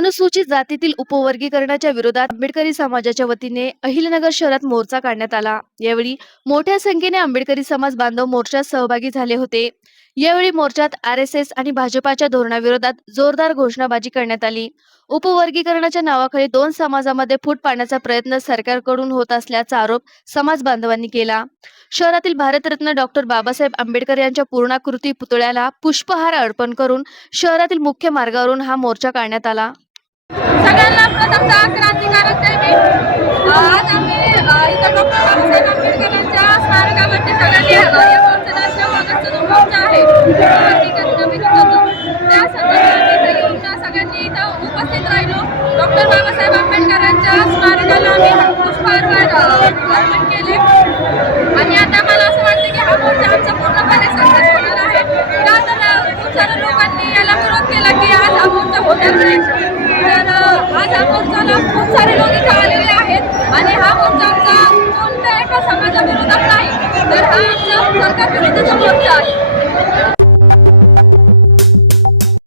अनुसूचित जातीतील उपवर्गीकरणाच्या विरोधात आंबेडकरी समाजाच्या वतीने अहिल्यानगर शहरात मोर्चा काढण्यात आला। यावेळी मोठ्या संख्येने आंबेडकरी समाज बांधव मोर्चात सहभागी झाले होते। यावेळी मोर्चात आरएसएस आणि भाजपाच्या धोरणाविरोधात जोरदार घोषणाबाजी करण्यात आली। उपवर्गीकरणाच्या नावाखाली दोन समाजामध्ये फूट पाडण्याचा प्रयत्न सरकारकडून होत असल्याचा आरोप समाज बांधवांनी केला। शहरातील भारतरत्न डॉक्टर बाबासाहेब आंबेडकर यांच्या पूर्णाकृती पुतळ्याला पुष्पहार अर्पण करून शहरातील मुख्य मार्गावरून हा मोर्चा काढण्यात आला। सगळ्यांना प्रथमतः क्रांतिकारक जय भीम। आज आम्ही इथं डॉक्टर बाबासाहेब आंबेडकरांच्या स्मारकावरती सगळ्यांनी या मोर्चाचा जो ऑगस्टचा मोर्चा आहे विरोधाचा त्या संदर्भात इथं येऊन सगळ्यांनी इथं उपस्थित राहिलो। डॉक्टर बाबासाहेब आंबेडकरांच्या स्मारकाला आम्ही पुष्पहार अर्पण केले आणि आता मला असं वाटतं की हा मोर्चा आमचा पूर्णपणे सक्सेसफुल आहे। का तर खूप साऱ्या लोकांनी याला विरोध केला की आज हा मोर्चा होणार नाही, तर आज हा मोर्चाला खूप सारे लोक इथे आलेले आहेत आणि हा मोर्चा आमचा कोणत्या एका समाजाविरोधात नाही, तर हा आमचा सरकार विरुद्धचा मोर्चा आहे।